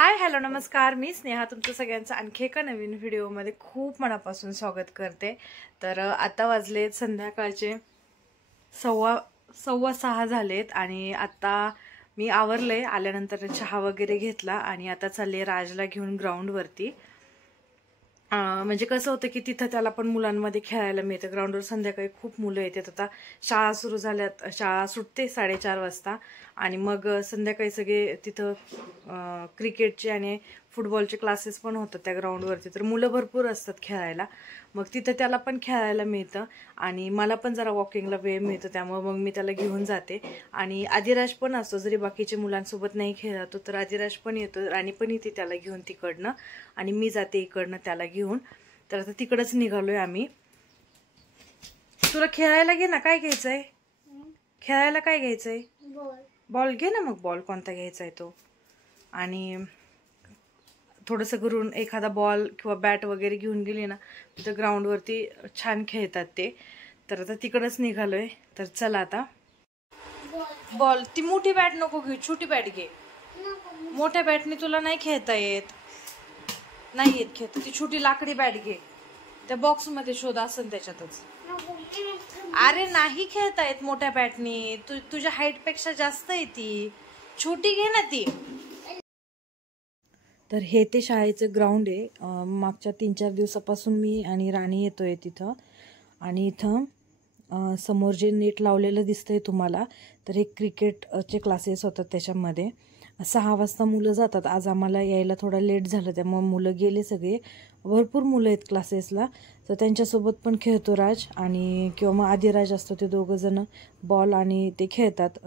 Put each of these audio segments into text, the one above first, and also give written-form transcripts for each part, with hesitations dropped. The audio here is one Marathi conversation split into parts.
हाय हॅलो नमस्कार, मी स्नेहा तुमचं सगळ्यांचं आणखी एका नवीन व्हिडिओमध्ये खूप मनापासून स्वागत करते। तर आता वाजलेत संध्याकाळचे सव्वा सहा झालेत आणि आता मी आवरले, आल्यानंतर चहा वगैरे घेतला आणि आता चालले राजला घेऊन ग्राउंडवरती। म्हणजे कसं होतं की तिथं त्याला पण मुलांमध्ये खेळायला मिळतं। ग्राउंडवर संध्याकाळी खूप मुलं येतात, आता शाळा सुरू झाल्यात, शाळा सुटते 4:30 वाजता आणि मग संध्याकाळी सगळे तिथं क्रिकेटचे आणि फुटबॉलचे क्लासेस पण होतात त्या ग्राउंडवरती। तर मुलं भरपूर असतात खेळायला, मग तिथं त्याला पण खेळायला मिळतं आणि मला पण जरा वॉकिंगला वेळ मिळतो, त्यामुळे मग मी त्याला घेऊन जाते। आणि आदिराज पण असतो, जरी बाकीच्या मुलांसोबत नाही खेळतो तर आदिराज पण येतो, राणी पण येते त्याला घेऊन तिकडनं आणि मी जाते इकडनं त्याला घेऊन। तर आता तिकडच निघालोय आम्ही। तुला खेळायला घे ना, काय घ्यायचंय? खेळायला काय घ्यायचंय? बॉल घे ना, मग बॉल कोणता घ्यायचा आहे तो। आणि थोडंसं करून एखादा बॉल किंवा बॅट वगैरे घेऊन गेली ना, तिथं ग्राउंडवरती छान खेळतात ते। तर आता तिकडच निघालोय, तर चला आता। बॉल ती मोठी बॅट नको घेऊ, छोटी बॅट घे। मोठ्या बॅटने तुला नाही खेळता येत, नाही येत खेळता, ती छोटी लाकडी बॅट घे, त्या बॉक्स मध्ये शोध असेल त्याच्यातच। अरे नाही खेळता येत मोठ्या बॅटने, तुझ्या हाईट पेक्षा जास्त आहे ती, छोटी घे ना ती। तर हे ते शाळेचं ग्राउंड आहे। मागच्या 3-4 दिवसापासून मी आणि राणी येतोय तिथं, आणि इथं समोर जे नेट लावलेलं दिसतंय तुम्हाला, तर हे क्रिकेटचे क्लासेस होतात। त्याच्यामध्ये 6 वाजता मुलं जातात। आज आम्हाला यायला थोडा लेट झालं, त्यामुळे मुलं गेले सगळे, भरपूर मुलं आहेत क्लासेसला। तर त्यांच्यासोबत पण खेळतो राज, आणि किंवा मग आदिराज असतो, ते दोघं जण बॉल आणि ते खेळतात।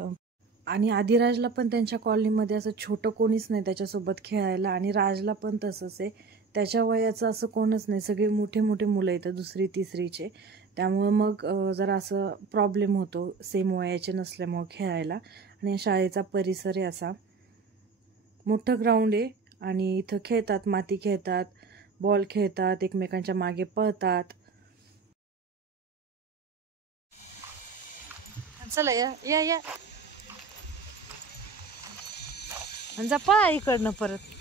आणि आदिराजला पण त्यांच्या कॉलनीमध्ये असं छोटं कोणीच नाही त्याच्यासोबत खेळायला, आणि राजला पण तसंच आहे, त्याच्या वयाचं असं कोणच नाही, सगळे मोठे मोठे मुलं येतं 2री 3रीचे। त्यामुळे मग जरा असं प्रॉब्लेम होतो सेम वयाचे नसल्यामुळे खेळायला। आणि शाळेचा परिसर आहे असा, मोठं ग्राउंड आहे आणि इथं खेळतात, माती खेळतात, बॉल खेळतात, एकमेकांच्या मागे पळतात। चला या या या, जा पळा इकडनं परत।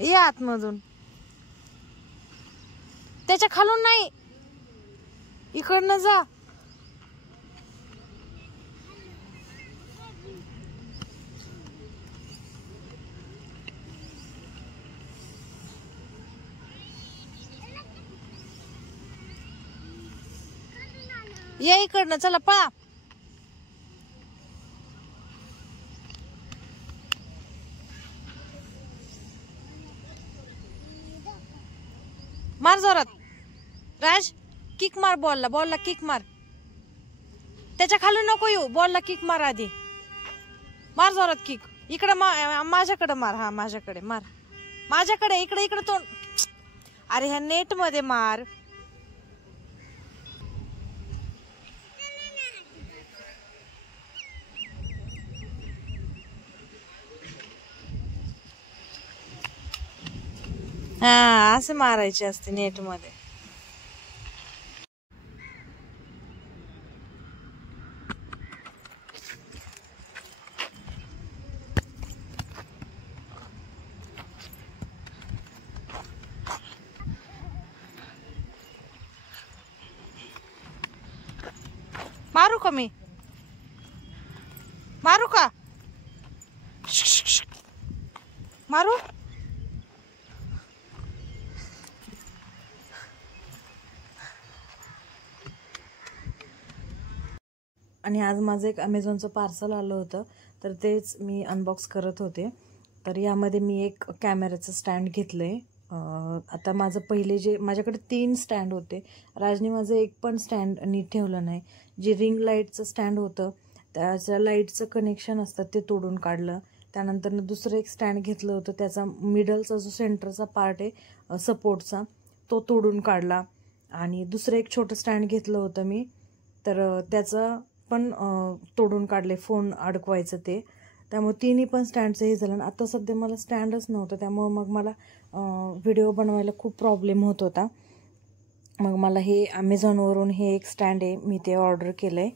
या आतमधून, त्याच्या खालून नाही, इकडनं जा। या इकडनं, चला पळा। मार जोरात राज, किक मार बॉलला, बॉलला किक मार, त्याच्या खालून नको येऊ, बॉलला किक मार आधी, मार जोरात किक। इकडे माझ्याकडे मार, हा माझ्याकडे मार, माझ्याकडे, इकडे इकडे तोंड, अरे ह्या नेट मध्ये मार। हा असं मारायचे असते नेट मध्ये। मारू का मी, मारू का, मारू? आणि आज माझं एक अमेझॉनचं पार्सल आलं होतं, तर तेच मी अनबॉक्स करत होते। तर यामध्ये मी एक कॅमेऱ्याचं स्टँड घेतलंय। आता माझं पहिले जे माझ्याकडे 3 स्टँड होते, राजने माझं एक पण स्टँड नीट ठेवलं नाही। जे रिंग लाईटचं स्टँड होतं, त्याचं लाईटचं कनेक्शन असतं ते तोडून काढलं। त्यानंतर दुसरं एक स्टँड घेतलं होतं, त्याचा मिडलचा जो सेंटरचा पार्ट आहे सपोर्टचा, तो तोडून काढला। आणि दुसरं एक छोटं स्टँड घेतलं होतं मी, तर त्याचं पण तोडून काढले, फोन अडकवायचं ते। त्यामुळे 3ही पण स्टँडचं हे झालं। आता सध्या मला स्टँडच नव्हतं, त्यामुळे मग मला व्हिडिओ बनवायला खूप प्रॉब्लेम होत होता। मग मला हे ॲमेझॉनवरून हे एक स्टँड आहे, मी ते ऑर्डर केलं आहे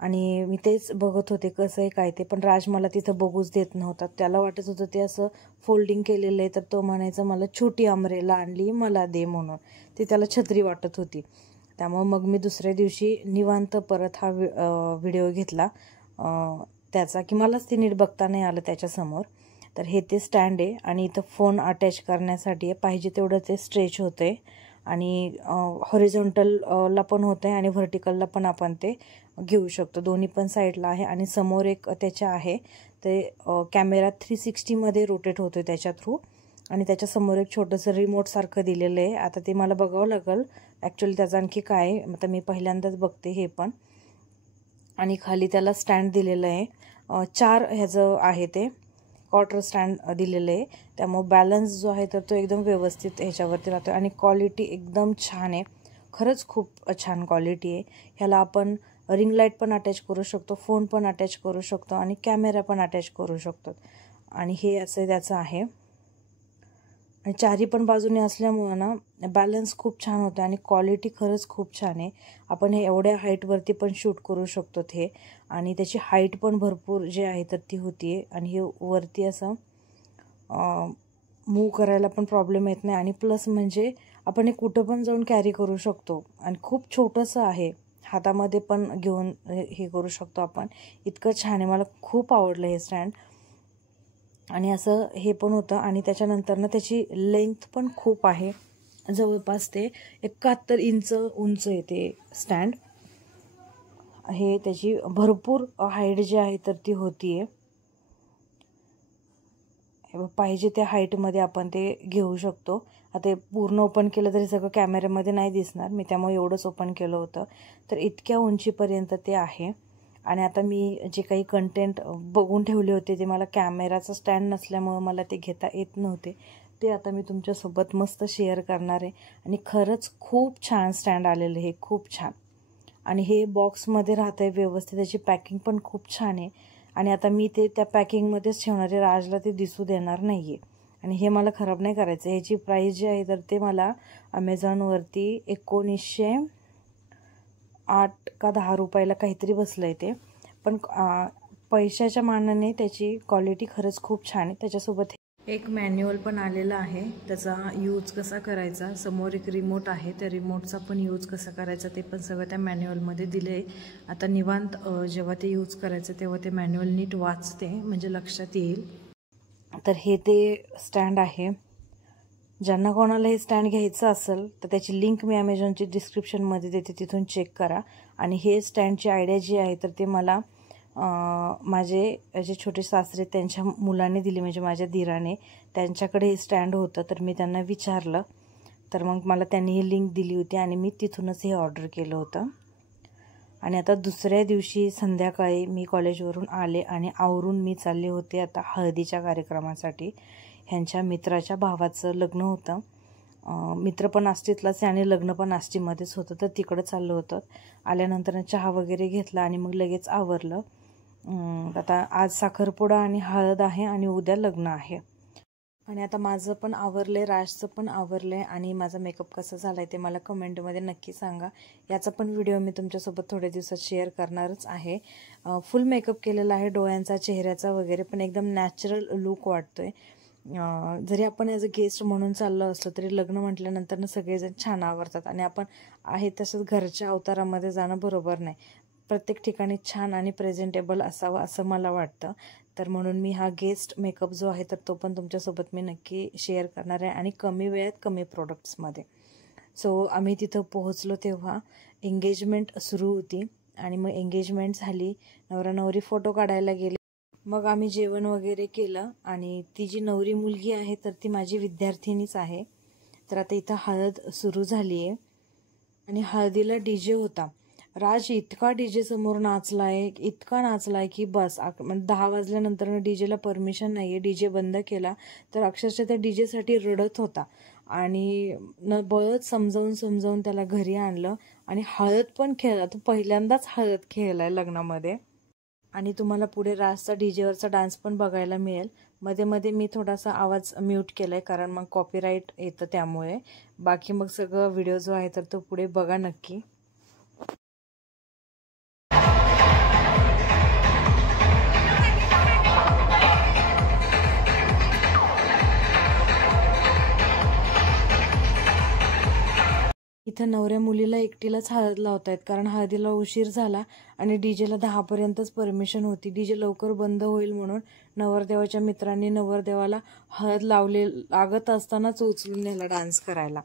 आणि मी तेच बघत होते कसं आहे काय ते. पण राज मला तिथं बघूच देत नव्हता. त्याला वाटत होतं ते असं फोल्डिंग केलेलं आहे, तर तो म्हणायचा मला छोटी अम्ब्रेला आणली मला दे म्हणून. ते त्याला छत्री वाटत होती. त्यामुळं मग मी दुसऱ्या दिवशी निवांत परत हा व्हिडिओ घेतला त्याचा, की मलाच ते नीट बघता नाही आलं त्याच्यासमोर. तर हे ते स्टँड आहे आणि इथं फोन अटॅच करण्यासाठी पाहिजे तेवढं ते स्ट्रेच होतं आहे आणि हॉरिझॉन्टलला पण होतं आहे आणि व्हर्टिकलला पण आपण ते घेऊ शकतो. दोन्ही पण साईडला आहे आणि समोर एक त्याच्या आहे ते कॅमेरा 360मध्ये रोटेट होतो त्याच्या थ्रू आणि त्याच्यासमोर एक छोटंसं रिमोटसारखं दिलेलं आहे. आता ते मला बघावं लागेल ॲक्च्युली त्याचं आणखी काय आहे. आता मी पहिल्यांदाच बघते हे पण. आणि खाली त्याला स्टँड दिलेलं आहे. 4 ह्याचं आहे ते क्वार्टर स्टँड दिलेलं आहे. त्यामुळे बॅलन्स जो आहे तर तो एकदम व्यवस्थित ह्याच्यावरती राहतो आणि क्वालिटी एकदम छान आहे. खरंच खूप छान क्वालिटी आहे. ह्याला आपण रिंग लाईट पण अटॅच करू शकतो, फोन पण अटॅच करू शकतो आणि कॅमेरा पण अटॅच करू शकतो. आणि हे असं त्याचं आहे आणि चारी पण बाजूने असल्यामुळं ना बॅलन्स खूप छान होतं आणि क्वालिटी खरंच खूप छान आहे. आपण हे एवढ्या हाईटवरती पण शूट करू शकतो हे आणि त्याची हाईट पण भरपूर जे आहे तर ती होती आहे आणि हे वरती असं मूव्ह करायला पण प्रॉब्लेम येत नाही आणि प्लस म्हणजे आपण हे कुठं पण जाऊन कॅरी करू शकतो आणि खूप छोटंसं आहे. हातामध्ये पण घेऊन हे करू शकतो आपण. इतकं छान आहे, मला खूप आवडलं हे स्टँड. आणि असं हे पण होतं आणि त्याच्यानंतर ना त्याची लेंथ पण खूप आहे, जवळपास ते 71 इंच उंच आहे ते स्टँड. हे त्याची भरपूर हाईट जी आहे तर ती होती आहे. पाहिजे त्या हाईटमध्ये आपण ते घेऊ शकतो. आता ते पूर्ण ओपन केलं तरी सगळं कॅमेऱ्यामध्ये नाही दिसणार, मी त्यामुळे एवढंच ओपन केलं होतं. तर इतक्या उंचीपर्यंत ते आहे. आणि आता मी जे काही कंटेंट बघून ठेवले होते ते मला कॅमेराचं स्टँड नसल्यामुळं मला ते घेता येत नव्हते, ते आता मी तुमच्यासोबत मस्त शेअर करणार आहे. आणि खरंच खूप छान स्टँड आलेलं हे, खूप छान. आणि हे बॉक्समध्ये राहतं आहे व्यवस्थित, त्याची पॅकिंग पण खूप छान आहे. आणि आता मी ते त्या पॅकिंगमध्येच ठेवणार आहे, राजला ते दिसू देणार नाही आहे. आणि हे मला खराब नाही करायचं. ह्याची प्राईस जी आहे तर ते मला अमेझॉनवरती 1908 का 10 रुपयाला काहीतरी बसलं आहे ते. पण पैशाच्या मानाने त्याची क्वालिटी खरंच खूप छान आहे. त्याच्यासोबत एक मॅन्युअल पण आलेला आहे, त्याचा यूज कसा करायचा. समोर एक रिमोट आहे, त्या रिमोटचा पण यूज कसा करायचा ते पण सगळं त्या मॅन्युअलमध्ये दिलं आहे. आता निवांत जेव्हा ते यूज करायचं तेव्हा ते मॅन्युअल नीट वाचते म्हणजे लक्षात येईल. तर हे ते स्टँड आहे. ज्यांना कोणाला हे स्टँड घ्यायचं असेल तर त्याची लिंक मी अमेझॉनची डिस्क्रिप्शनमध्ये देते, तिथून चेक करा. आणि हे स्टँडची आयडिया जी आहे तर ते मला माझे जे छोटे सासरे त्यांच्या मुलाने दिली, म्हणजे माझ्या दिराने. त्यांच्याकडे हे स्टँड होतं तर मी त्यांना विचारलं, तर मग मला त्यांनी ही लिंक दिली होती आणि मी तिथूनच हे ऑर्डर केलं होतं. आणि आता दुसऱ्या दिवशी संध्याकाळी मी कॉलेजवरून आले आणि आवरून मी चालले होते आता हळदीच्या कार्यक्रमासाठी. ह्यांच्या मित्राच्या भावाचं लग्न होतं. मित्र पण आष्टीतलाच आणि लग्न पण आष्टीमध्येच होतं, तर तिकडं चाललं होतं. आल्यानंतर चहा वगैरे घेतला आणि मग लगेच आवरलं. आता आज साखरपुडा आणि हळद आहे आणि उद्या लग्न आहे. आणि आता माझं पण आवरलं आहे, राजचं पण आवरलं आहे. आणि माझा मेकअप कसा झाला आहे ते मला कमेंटमध्ये नक्की सांगा. याचा पण व्हिडिओ मी तुमच्यासोबत थोड्या दिवसात शेअर करणारच आहे. फुल मेकअप केलेला आहे, डोळ्यांचा, चेहऱ्याचा वगैरे, पण एकदम नॅचरल लुक वाटतो आहे. जरी आपण ॲज अ गेस्ट म्हणून चाललं असलं तरी लग्न म्हटल्यानंतर ना सगळेजण छान आवडतात आणि आपण आहे तसंच घरच्या अवतारामध्ये जाणं बरोबर नाही. प्रत्येक ठिकाणी छान आणि प्रेझेंटेबल असावं असं मला वाटतं. तर म्हणून मी हा गेस्ट मेकअप जो आहे तर तो पण तुमच्यासोबत मी नक्की शेअर करणार आहे आणि कमी वेळात कमी प्रोडक्ट्समध्ये. सो आम्ही तिथं पोहोचलो तेव्हा एंगेजमेंट सुरू होती आणि मग एंगेजमेंट झाली, नवरा नवरी फोटो काढायला गेले. मग आम्ही जेवण वगैरे केलं आणि ती जी नवरी मुलगी आहे तर ती माझी विद्यार्थिनीच आहे. तर आता इथं हळद सुरू झाली आहे आणि हळदीला DJ होता. राज इतका DJ समोर नाचलाय, इतका नाचलाय की बस. 10 वाजल्यानंतर DJला परमिशन नाही आहे, DJ बंद केला. तर अक्षरशः त्या DJसाठी रडत होता आणि बळच समजावून त्याला घरी आणलं आणि हळद पण खेळला. तो पहिल्यांदाच हळद खेळलाय लग्नामध्ये. आणि तुम्हाला पुढे रासचा डीजेवरचा डान्स पण बघायला मिळेल. मध्ये मध्ये मी थोडासा आवाज म्यूट केलाय कारण मग कॉपीराईट येतं त्यामुळे. बाकी मग सगळं व्हिडिओ जो आहे तर तो पुढे बघा नक्की. इथं नवऱ्या मुलीला एकटीलाच हळद लावतायत कारण हळदीला उशीर झाला आणि डीजेला 10 पर्यंतच परमिशन होती. डीजे लवकर बंद होईल म्हणून नवरदेवाच्या मित्रांनी नवरदेवाला हळद लागत असतानाच उचलून नेला डान्स करायला.